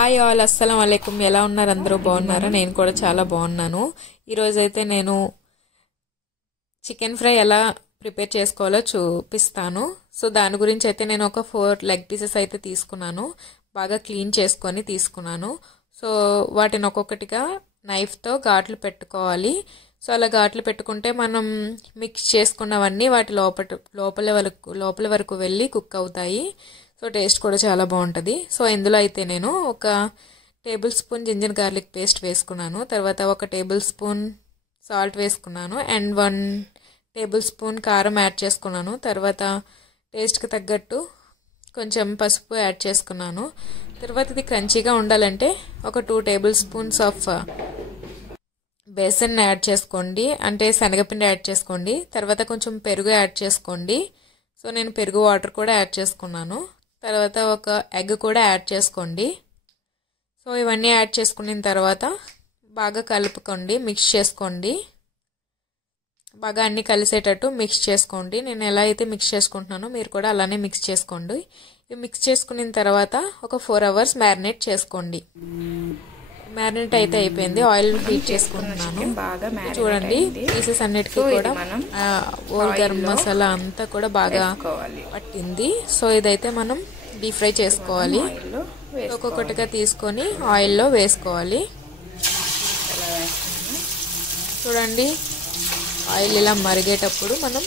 Hi all, అస్సలం వాలేకుమ్. ఎలా ఉన్నారు? అందరూ బాగున్నారా? నేను కూడా చాలా బాగున్నాను. ఈరోజైతే నేను చికెన్ ఫ్రై ఎలా ప్రిపేర్ చేసుకోవాలో చూపిస్తాను. సో దాని గురించి అయితే నేను ఒక 4 లెగ్ పీసెస్ అయితే తీసుకున్నాను. బాగా క్లీన్ చేసుకొని తీసుకున్నాను. సో వాటిని ఒక్కొక్కటిగా నైఫ్తో ఘాట్లు పెట్టుకోవాలి. సో అలా ఘాట్లు పెట్టుకుంటే మనం మిక్స్ చేసుకున్నవన్నీ వాటి లోపల వరకు వెళ్ళి కుక్ అవుతాయి. సో టేస్ట్ కూడా చాలా బాగుంటుంది. సో ఇందులో అయితే నేను ఒక tablespoon ginger garlic paste వేసుకున్నాను. తర్వాత ఒక టేబుల్ స్పూన్ సాల్ట్ వేసుకున్నాను అండ్ 1 టేబుల్ స్పూన్ కారం యాడ్ చేసుకున్నాను. తర్వాత టేస్ట్కి తగ్గట్టు కొంచెం పసుపు యాడ్ చేసుకున్నాను. తర్వాత ఇది క్రంచీగా ఉండాలంటే ఒక 2 tablespoons of besan add చేసుకోండి, అంటే శనగపిండి యాడ్ చేసుకోండి. తర్వాత కొంచెం పెరుగు యాడ్ చేసుకోండి. సో నేను పెరుగు వాటర్ కూడా యాడ్ చేసుకున్నాను. తర్వాత ఒక ఎగ్ కూడా యాడ్ చేసుకోండి. సో ఇవన్నీ యాడ్ చేసుకున్న తర్వాత బాగా కలుపుకోండి, మిక్స్ చేసుకోండి. బాగా అన్నీ కలిసేటట్టు మిక్స్ చేసుకోండి. నేను ఎలా అయితే మిక్స్ చేసుకుంటున్నానో మీరు కూడా అలానే మిక్స్ చేసుకోండి. ఇవి మిక్స్ చేసుకున్న తర్వాత ఒక 4 అవర్స్ మ్యారినేట్ చేసుకోండి. మ్యారినేట్ అయితే అయిపోయింది. ఆయిల్ హీట్ చేసుకుంటున్నాను. చూడండి, పీసెస్ అన్నిటికీ కూడా ఓల్ గరం మసాలా అంతా కూడా బాగా పట్టింది. సో ఇదైతే మనం డీప్ ఫ్రై చేసుకోవాలి. ఒక్కొక్కటిగా తీసుకొని ఆయిల్లో వేసుకోవాలి. చూడండి, ఆయిల్ ఇలా మరిగేటప్పుడు మనం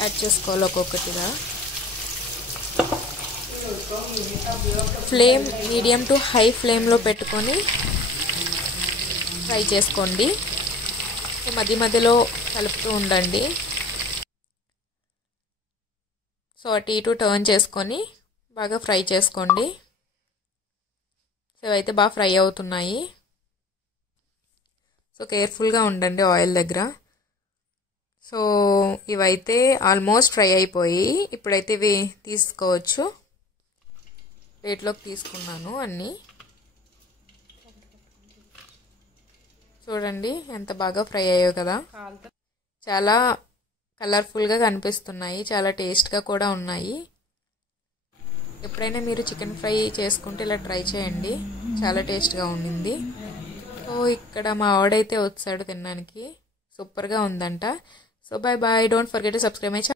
యాడ్ చేసుకోవాలి ఒక్కొక్కటిగా. ఫ్లేమ్ మీడియం టు హై ఫ్లేమ్లో పెట్టుకొని ఫ్రై చేసుకోండి. మధ్య మధ్యలో కలుపుతూ ఉండండి. సో అటు ఇటు టర్న్ చేసుకొని బాగా ఫ్రై చేసుకోండి. సో అయితే బాగా ఫ్రై అవుతున్నాయి. సో కేర్ఫుల్గా ఉండండి ఆయిల్ దగ్గర. సో ఇవైతే ఆల్మోస్ట్ ఫ్రై అయిపోయి ఇప్పుడైతే ఇవి తీసుకోవచ్చు. ప్లేట్లోకి తీసుకున్నాను అన్నీ. చూడండి ఎంత బాగా ఫ్రై అయ్యాయో కదా. చాలా కలర్ఫుల్గా కనిపిస్తున్నాయి, చాలా టేస్ట్గా కూడా ఉన్నాయి. ఎప్పుడైనా మీరు చికెన్ ఫ్రై చేసుకుంటే ఇలా ట్రై చేయండి, చాలా టేస్ట్గా ఉండింది. సో ఇక్కడ మా ఆవిడైతే వచ్చాడు తినడానికి. సూపర్గా ఉందంట. So bye bye, don't forget to subscribe my channel.